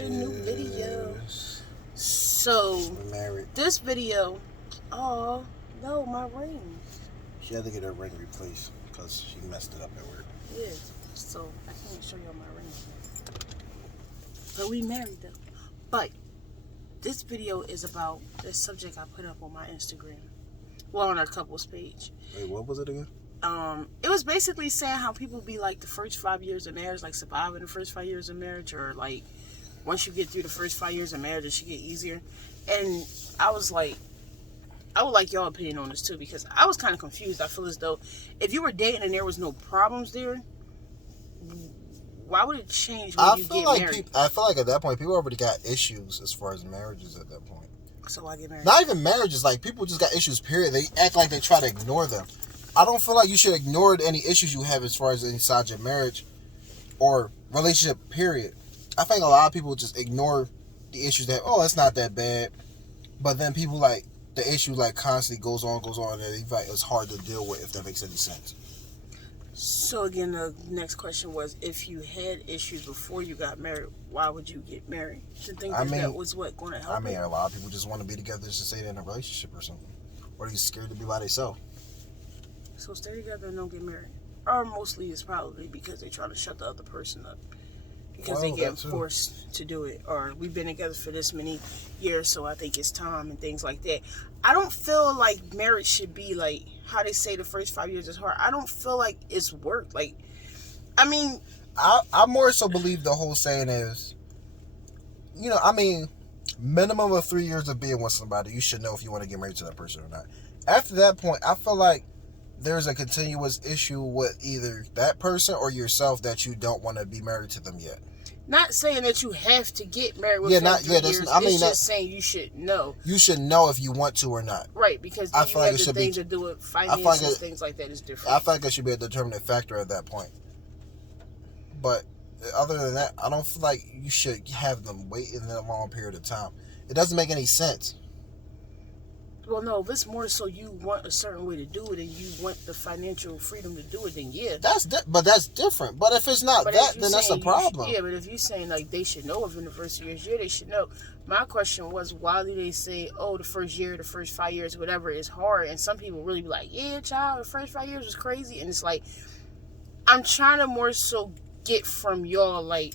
with a new video. So, married. This video, oh, no, my ring. She had to get her ring replaced because she messed it up at work. Yeah, so I can't show y'all my ring. But we married though. But this video is about the subject I put up on my Instagram. Well, on our couples page. Wait, what was it again? It was basically saying how people be like the first 5 years of marriage, like surviving the first 5 years of marriage, or like once you get through the first 5 years of marriage, it should get easier. And I was like, I would like your opinion on this too, because I was kind of confused. I feel as though if you were dating and there was no problems there, why would it change when you get married? I feel like at that point, people already got issues as far as marriages at that point. So why get married? Not even marriages, like people just got issues, period. They act like they try to ignore them. I don't feel like you should ignore any issues you have as far as inside your marriage or relationship, period. I think a lot of people just ignore the issues that, oh, it's not that bad. But then people like, the issue like constantly goes on, and it's hard to deal with, if that makes any sense. So again, the next question was, if you had issues before you got married, why would you get married? To think that was what going to help. I mean, a lot of people just want to be together just to say they're in a relationship or something, or they're scared to be by themselves. So stay together and don't get married, or mostly it's probably because they try to shut the other person up. Because they get forced to do it, or we've been together for this many years, so I think it's time, and things like that. I don't feel like marriage should be like how they say the first 5 years is hard. I don't feel like it's work. Like, I mean, I more so believe the whole saying is, minimum of 3 years of being with somebody, you should know if you want to get married to that person or not. After that point, I feel like there's a continuous issue with either that person or yourself that you don't want to be married to them yet. Not saying that you have to get married within 3 years. It's just saying you should know. You should know if you want to or not. Right, because then you have the things to do with finances, things like that is different. I feel like it should be a determinant factor at that point. But other than that, I don't feel like you should have them wait in that long period of time. It doesn't make any sense. Well, no, if it's more so you want a certain way to do it and you want the financial freedom to do it, then yeah. But that's different. But if it's not then that's a problem. But if you're saying like they should know within the first years, yeah, they should know. My question was, why do they say, oh, the first year, the first 5 years, whatever, is hard? And some people really be like, yeah, child, the first 5 years was crazy. And it's like, I'm trying to more so get from y'all, like,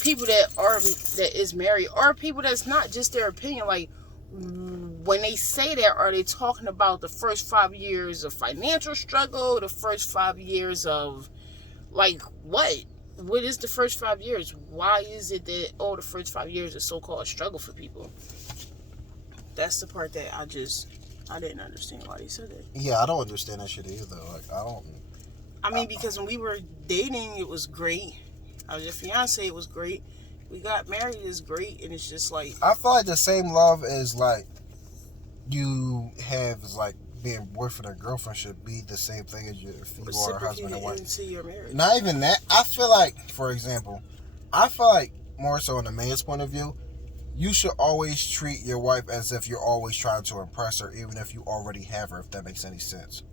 people that is married, or people that's not, just their opinion, like, when they say that, are they talking about the first 5 years of financial struggle, the first 5 years of, like, what is the first 5 years? Why is it that, the first 5 years is so-called struggle for people? That's the part that I didn't understand why they said that. Yeah, I don't understand that shit either. Because when we were dating, it was great. I was your fiance, it was great. We got married, is great, and it's just like, I feel like the same love as like you have as like being boyfriend or girlfriend should be the same thing as if you are husband and wife. Into your marriage. Not even that. I feel like, for example, more so in a man's point of view, you should always treat your wife as if you're always trying to impress her, even if you already have her, if that makes any sense.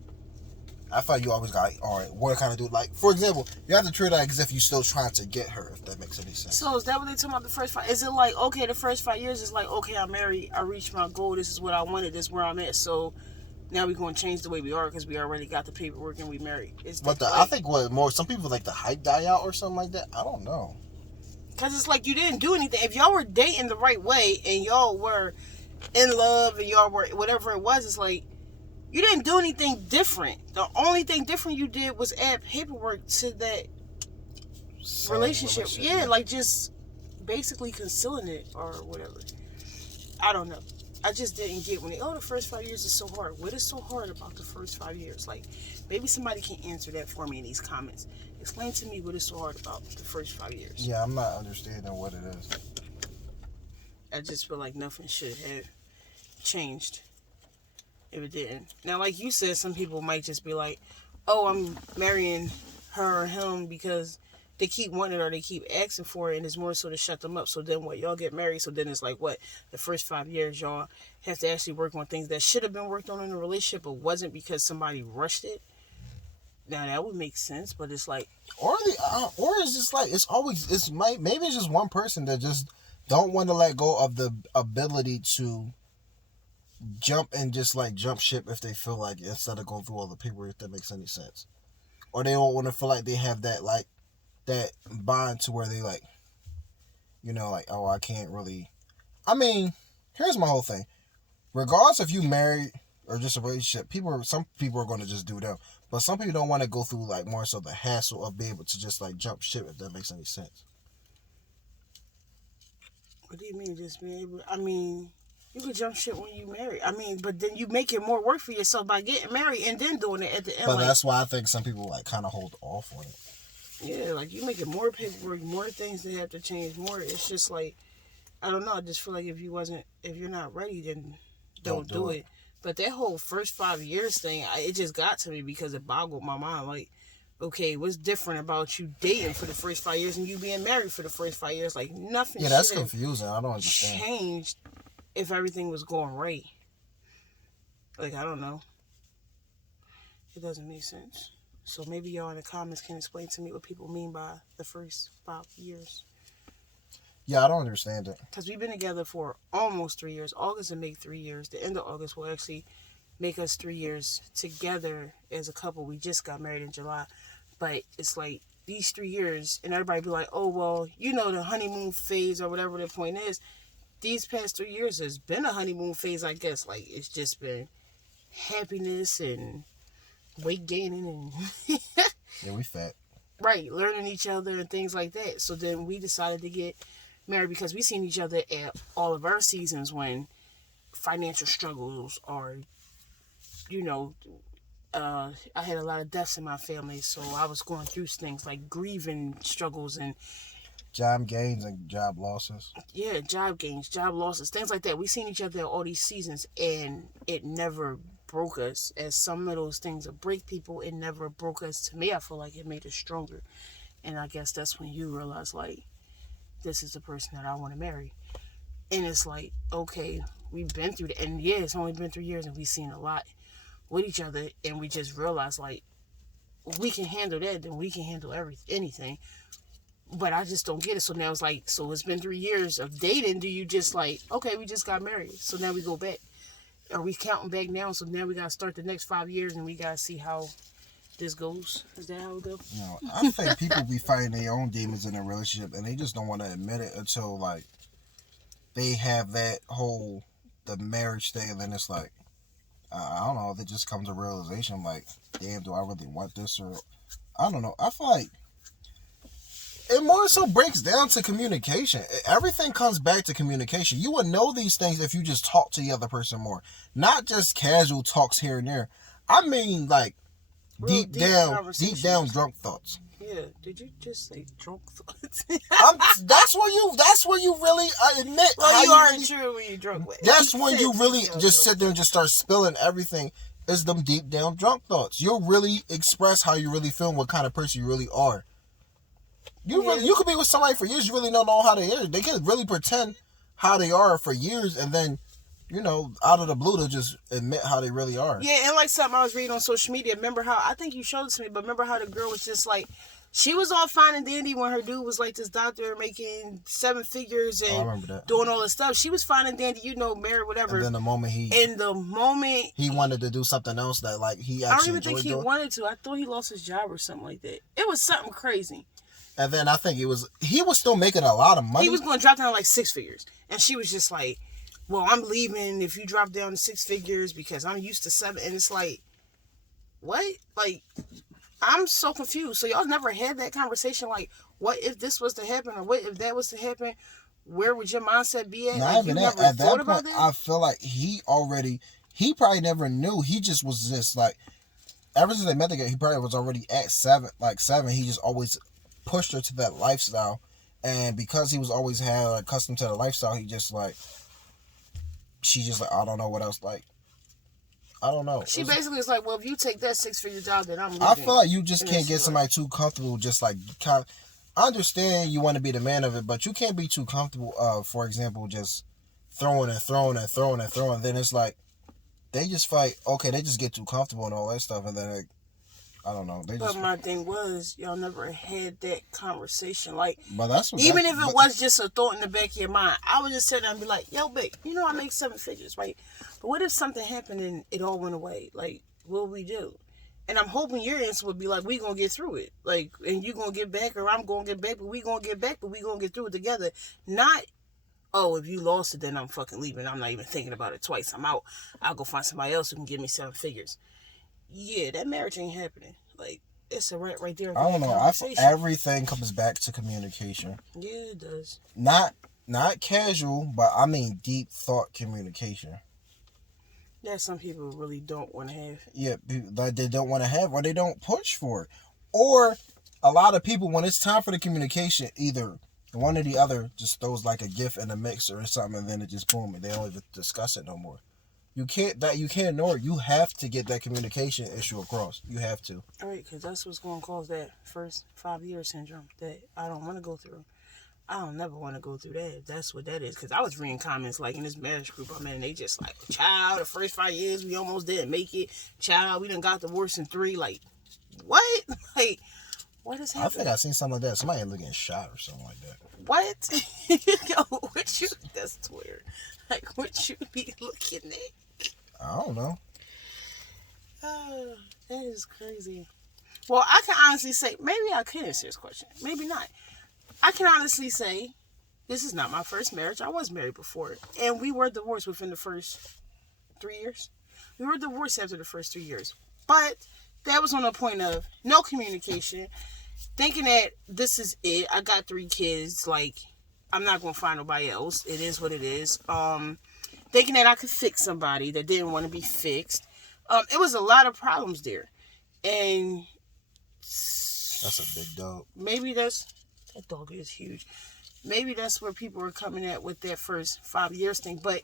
I feel like you always got, all right, what kind of do? Like, for example, you have to treat her as if you're still trying to get her, if that makes any sense. So is that what they talking about the first 5? Is it like, okay, the first 5 years is like, okay, I'm married, I reached my goal, this is what I wanted, this is where I'm at, so now we're going to change the way we are because we already got the paperwork and we married. I think some people like the hype die out or something like that. I don't know. Because it's like you didn't do anything. If y'all were dating the right way and y'all were in love and y'all were whatever it was, it's like, you didn't do anything different. The only thing different you did was add paperwork to that relationship. Yeah, like just basically concealing it or whatever. I don't know. I just didn't get when the first 5 years is so hard. What is so hard about the first 5 years? Like, maybe somebody can answer that for me in these comments. Explain to me what is so hard about the first 5 years. Yeah, I'm not understanding what it is. I just feel like nothing should have changed if it didn't. Now, like you said, some people might just be like, oh, I'm marrying her or him because they keep wanting it or they keep asking for it, and it's more so to shut them up. So then what? Y'all get married, so then it's like what? The first 5 years, y'all have to actually work on things that should have been worked on in the relationship but wasn't because somebody rushed it. Now that would make sense, but it's like, or it's just like maybe it's just one person that just don't want to let go of the ability to jump and just like jump ship if they feel like, instead of going through all the paperwork, if that makes any sense, or they don't want to feel like they have that like that bond to where they like, like, oh, I can't really. I mean, here's my whole thing. Regardless if you married or just a relationship, some people are going to just do them, but some people don't want to go through like more so the hassle of being able to just like jump ship, if that makes any sense. what do you mean just being able? I mean, you could jump shit when you marry. I mean, but then you make it more work for yourself by getting married and then doing it at the end. But like, that's why I think some people like kind of hold off on it. Yeah, like you making more paperwork, more things that have to change, more. It's just like, I don't know. I just feel like if you're not ready, then don't do it. But that whole first 5 years thing, it just got to me because it boggled my mind. Like, okay, what's different about you dating for the first 5 years and you being married for the first 5 years? Like, nothing. Yeah, that's confusing. I don't understand. Changed if everything was going right. Like, I don't know. It doesn't make sense. So maybe y'all in the comments can explain to me what people mean by the first 5 years. Yeah, I don't understand it. Because we've been together for almost 3 years. August will make 3 years. The end of August will actually make us 3 years together as a couple. We just got married in July. But it's like these 3 years, and everybody be like, oh, well, the honeymoon phase or whatever the point is. These past 3 years has been a honeymoon phase, I guess. Like, it's just been happiness and weight gaining and... Yeah, we fat. Right, learning each other and things like that. So then we decided to get married because we seen each other at all of our seasons when financial struggles or, I had a lot of deaths in my family, so I was going through things like grieving struggles and job gains and job losses. Yeah, job gains, job losses, things like that. We seen each other at all these seasons, and it never broke us. As some of those things that break people, it never broke us. To me, I feel like it made us stronger. And I guess that's when you realize, like, this is the person that I want to marry. And it's like, okay, we've been through that. And yeah, it's only been 3 years and we've seen a lot with each other. And we just realized, like, we can handle that, then we can handle anything. But I just don't get it. So now it's like, so it's been 3 years of dating. Do you just like, okay, we just got married, so now we go back? Are we counting back now? So now we got to start the next 5 years and we got to see how this goes. Is that how it goes? No, I think people be fighting their own demons in a relationship and they just don't want to admit it until like they have that whole the marriage thing, and then it's like I don't know, they just come to realization like, damn, do I really want this? Or I don't know. I feel like it more so breaks down to communication. Everything comes back to communication. You would know these things if you just talk to the other person more, not just casual talks here and there. I mean, like deep down drunk thoughts. Yeah, did you just say drunk thoughts? That's where you really admit. Well, you aren't true when you're drunk. That's when you really just sit there and just start spilling everything. Is them deep down drunk thoughts. You'll really express how you really feel and what kind of person you really are. You could be with somebody for years, you really don't know how they are. They can really pretend how they are for years, and then, out of the blue, they'll just admit how they really are. Yeah, and like something I was reading on social media, remember how, I think you showed it to me, but remember how the girl was just like, she was all fine and dandy when her dude was like this doctor making 7 figures and doing all this stuff. She was fine and dandy, married, whatever. And then the moment he wanted to do something else that like he actually I don't even think he wanted to. I thought he lost his job or something like that. It was something crazy. And then I think he was still making a lot of money. He was going to drop down like 6 figures. And she was just like, well, I'm leaving if you drop down to 6 figures because I'm used to 7. And it's like, what? Like, I'm so confused. So y'all never had that conversation like, what if this was to happen or what if that was to happen? Where would your mindset be at? Not even that. At that point, I feel like he probably never knew. He just was just like, ever since they met together, he probably was already at 7. He just always pushed her to that lifestyle, and because he was always accustomed to the lifestyle, she just like, I don't know what else, like, I don't know. She basically was like, well, if you take that 6-figure job, then I'm leaving. I feel like you just can't get somebody too comfortable, just like, I understand you want to be the man of it, but you can't be too comfortable, for example, just throwing, then it's like, they just fight, okay, they just get too comfortable and all that stuff, and then like, I don't know. They But just. my thing was, y'all never had that conversation. Like, But that's what. even if it was just a thought in the back of your mind, I would just sit there and be like, yo, babe, you know I make 7 figures, right? But what if something happened and it all went away? Like, what would we do? And I'm hoping your answer would be like, we gonna get through it. Like, and you gonna get back, or I'm gonna get back, but we gonna get back, but we gonna get through it together. Not, oh, if you lost it, then I'm fucking leaving. I'm not even thinking about it twice. I'm out. I'll go find somebody else who can give me 7 figures. Yeah, that marriage ain't happening. Like, it's a right there. I don't know. Everything comes back to communication. Yeah, it does. Not casual, but I mean deep thought communication. That some people really don't want to have. Yeah, that they don't want to have, or they don't push for it. Or a lot of people, when it's time for the communication, either one or the other just throws like a gift in a mixer or something, and then it just boom, and they don't even discuss it no more. You can't ignore it. You have to get that communication issue across. You have to. All right, because that's what's going to cause that first 5-year syndrome that I don't want to go through. I don't never want to go through that. That's what that is. Because I was reading comments like in this marriage group I'm in, and they just like, child, the first 5 years we almost didn't make it. Child, we done got divorced in 3. Like, what? Like, what is happening? I think I seen something like that. Somebody ended up getting shot or something like that. What? Yo, what you? That's weird. Like, what you be looking at? I don't know. That is crazy. Well, I can honestly say, maybe I can answer this question. Maybe not. I can honestly say, this is not my first marriage. I was married before. And we were divorced within the first 3 years. We were divorced after the first 3 years. But that was on the point of no communication. Thinking that this is it. I got 3 kids. Like, I'm not going to find nobody else. It is what it is. Thinking that I could fix somebody that didn't want to be fixed. It was a lot of problems there. And that's a big dog. Maybe that dog is huge. Maybe that's where people were coming at with that first 5 years thing. But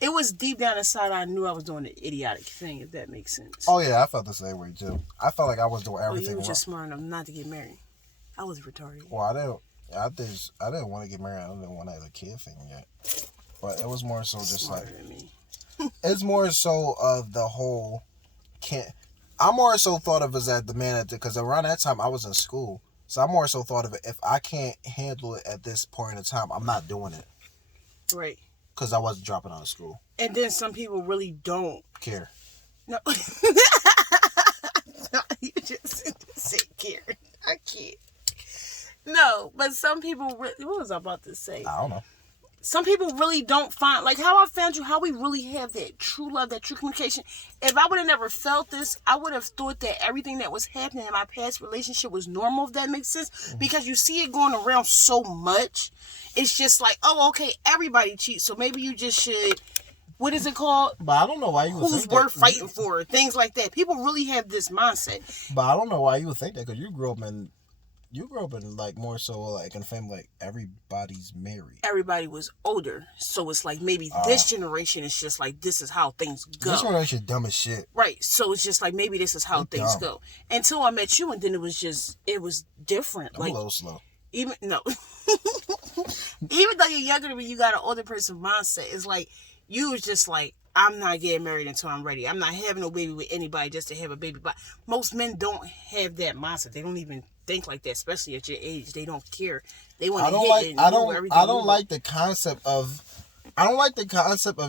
it was deep down inside, I knew I was doing the idiotic thing, if that makes sense. Oh, yeah, I felt the same way, too. I felt like I was doing everything you were wrong. just smart enough not to get married. I was retarded. Well, I didn't want to get married. I didn't want to have a kid thing yet. But it was more so just Smarter like... than me. It's more so of the whole... I more so thought of it as the man because around that time I was in school. So I more so thought of it, if I can't handle it at this point in time, I'm not doing it. Right. Because I wasn't dropping out of school. And then some people really don't care. No. No, you just say care. I can't. No, but some people really, what was I about to say? I don't know. Some people really don't find, like how I found you, how we really have that true love, that true communication. If I would have never felt this, I would have thought that everything that was happening in my past relationship was normal, if that makes sense. Mm-hmm. Because you see it going around so much. It's just like, oh, okay, everybody cheats, so maybe you just should, what is it called? But I don't know why you would Who's think worth that. fighting for, things like that. People really have this mindset. But I don't know why you would think that, because you grew up in like more so like in a family like everybody's married. Everybody was older, so it's like maybe this generation is just like this is how things go. This generation is dumb as shit. Right, so it's just like maybe this is how things go. Until I met you, and then it was different. I'm a little slow. Even though you're younger than me, you got an older person mindset. It's like you was just like, I'm not getting married until I'm ready. I'm not having no baby with anybody just to have a baby. But most men don't have that mindset. They don't even think like that, especially at your age. They don't care. They want to hit it. I don't like the concept of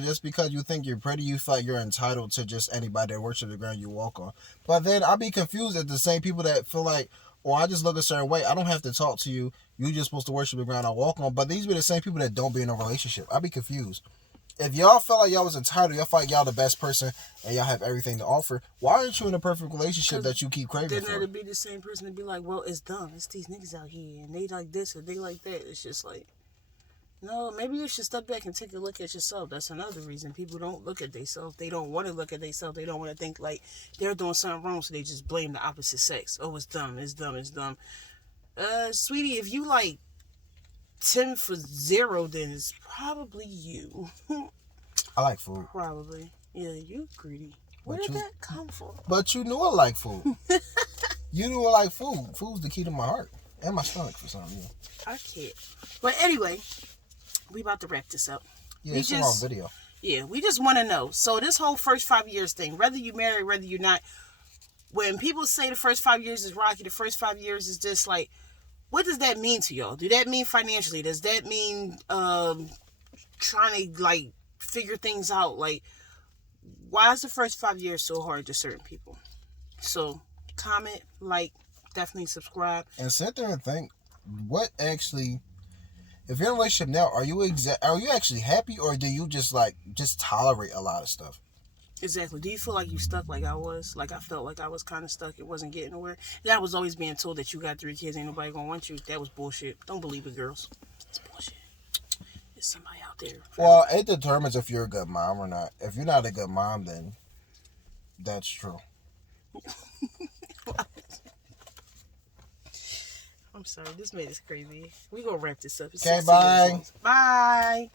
just because you think you're pretty, you feel like you're entitled to just anybody that works at the ground you walk on. But then I'll be confused at the same people that feel like, well, I just look a certain way. I don't have to talk to you. You're just supposed to worship the ground I walk on. But these be the same people that don't be in a relationship. I'll be confused. If y'all felt like y'all was entitled, y'all feel like y'all the best person, and y'all have everything to offer, why aren't you in a perfect relationship that you keep craving for? Then that'd be the same person to be like, well, it's dumb. It's these niggas out here, and they like this, and they like that. It's just like, no, maybe you should step back and take a look at yourself. That's another reason people don't look at themselves. They don't want to look at themselves. They don't want to think like they're doing something wrong, so they just blame the opposite sex. Oh, it's dumb. It's dumb. It's dumb. Sweetie, if you like 10 for 0, then it's probably you. I like food. Probably. Yeah, you greedy. Where did that come from? But you knew I like food. You knew I like food. Food's the key to my heart. And my stomach for some reason. I can't. But anyway, we about to wrap this up. Yeah, it's a long video. Yeah, we just want to know. So this whole first 5 years thing, whether you marry, whether you're not, when people say the first 5 years is rocky, the first 5 years is just like, what does that mean to y'all? Do that mean financially? Does that mean trying to like figure things out? Like, why is the first 5 years so hard to certain people? So comment, like, definitely subscribe, and sit there and think, what actually, if you're in a relationship now, are you actually happy, or do you just tolerate a lot of stuff? Exactly. Do you feel like you stuck like I was? Like I felt like I was kind of stuck. It wasn't getting nowhere. And I was always being told that you got 3 kids, ain't nobody gonna want you. That was bullshit. Don't believe it, girls. It's bullshit. There's somebody out there. Well, it determines if you're a good mom or not. If you're not a good mom, then that's true. I'm sorry. This made us crazy. We gonna wrap this up. Okay, bye. Bye.